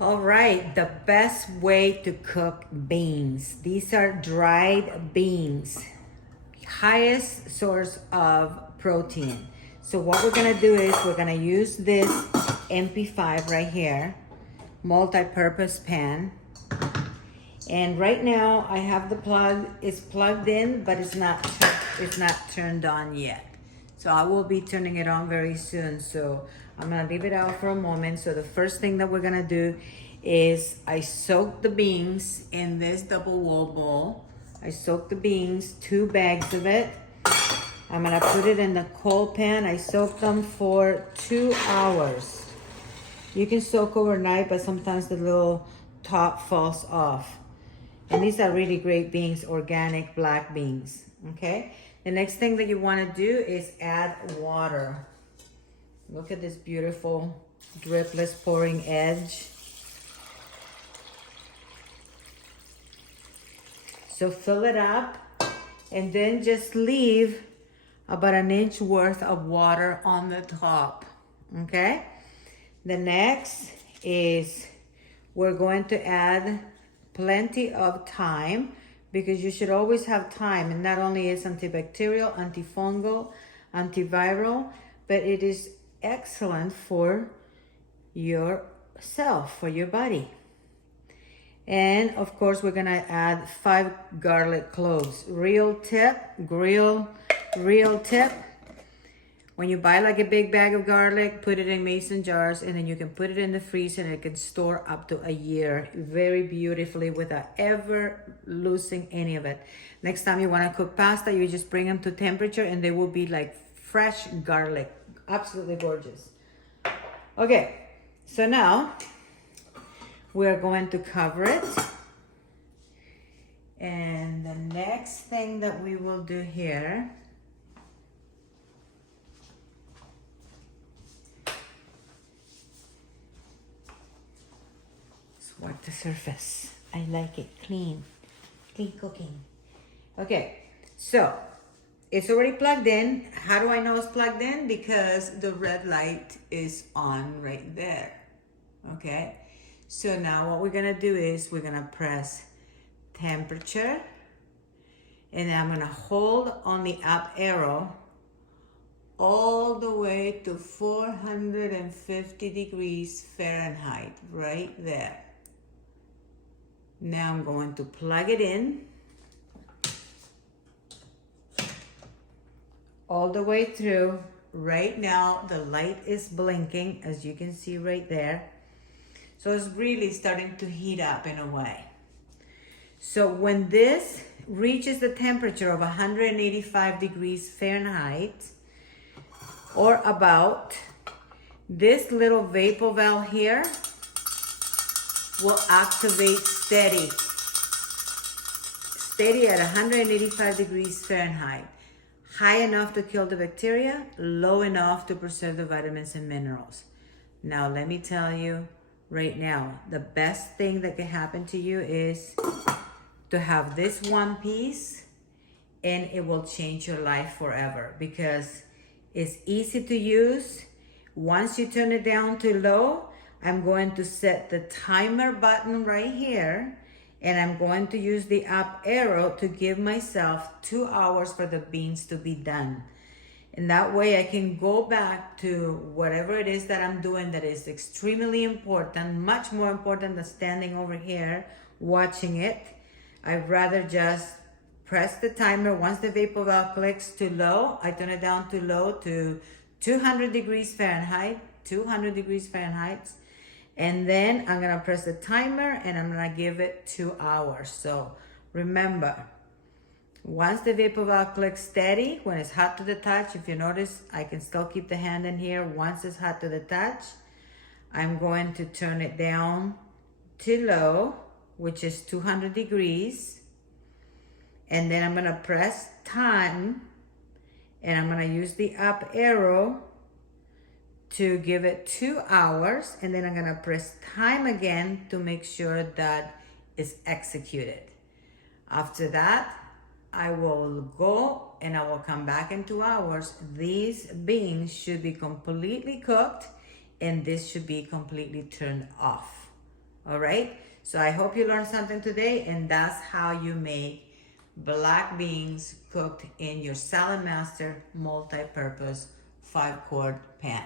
All right, the best way to cook beans. These are dried beans, highest source of protein. So what we're gonna do is we're gonna use this MP5 right here, multi-purpose pan. And right now I have the plug, it's plugged in, but it's not turned on yet. So I will be turning it on very soon. So I'm gonna leave it out for a moment. So the first thing that we're gonna do is I soak the beans in this double wall bowl. I soak the beans, 2 bags of it. I'm gonna put it in the cold pan. I soak them for 2 hours. You can soak overnight, but sometimes the little top falls off. And these are really great beans, organic black beans, okay? The next thing that you wanna do is add water. Look at this beautiful dripless pouring edge. So fill it up and then just leave about 1 inch worth of water on the top, okay? The next is we're going to add plenty of thyme, because you should always have thyme, and not only is antibacterial, antifungal, antiviral, but it is excellent for yourself, for your body. And of course we're gonna add 5 garlic cloves. Real tip, real tip. When you buy like a big bag of garlic, put it in mason jars, and then you can put it in the freezer and it can store up to a year very beautifully without ever losing any of it. Next time you wanna cook pasta, you just bring them to temperature and they will be like fresh garlic. Absolutely gorgeous. Okay, so now we're going to cover it. And the next thing that we will do here work the surface. I like it clean cooking. Okay, so it's already plugged in. How do I know it's plugged in? Because the red light is on right there. Okay, so now what we're gonna do is we're gonna press temperature, and I'm gonna hold on the up arrow all the way to 450 degrees Fahrenheit, right there. Now I'm going to plug it in all the way through. Right now the light is blinking, as you can see right there. So it's really starting to heat up in a way. So when this reaches the temperature of 185 degrees Fahrenheit or about, this little vapor valve here will activate steady at 185 degrees Fahrenheit. High enough to kill the bacteria, low enough to preserve the vitamins and minerals. Now let me tell you right now, the best thing that can happen to you is to have this one piece, and it will change your life forever, because it's easy to use. Once you turn it down to low, I'm going to set the timer button right here, and I'm going to use the up arrow to give myself 2 hours for the beans to be done. And that way I can go back to whatever it is that I'm doing that is extremely important, much more important than standing over here watching it. I'd rather just press the timer. Once the vapor valve clicks to low, I turn it down to low to 200 degrees Fahrenheit, 200 degrees Fahrenheit. And then I'm gonna press the timer and I'm gonna give it 2 hours. So remember, once the vapor valve clicks steady, when it's hot to the touch, if you notice, I can still keep the hand in here. Once it's hot to the touch, I'm going to turn it down to low, which is 200 degrees. And then I'm gonna press time, and I'm gonna use the up arrow to give it 2 hours, and then I'm gonna press time again to make sure that it's executed. After that, I will go and I will come back in 2 hours. These beans should be completely cooked, and this should be completely turned off. All right. So I hope you learned something today, and that's how you make black beans cooked in your Saladmaster Multi Purpose 5-quart pan.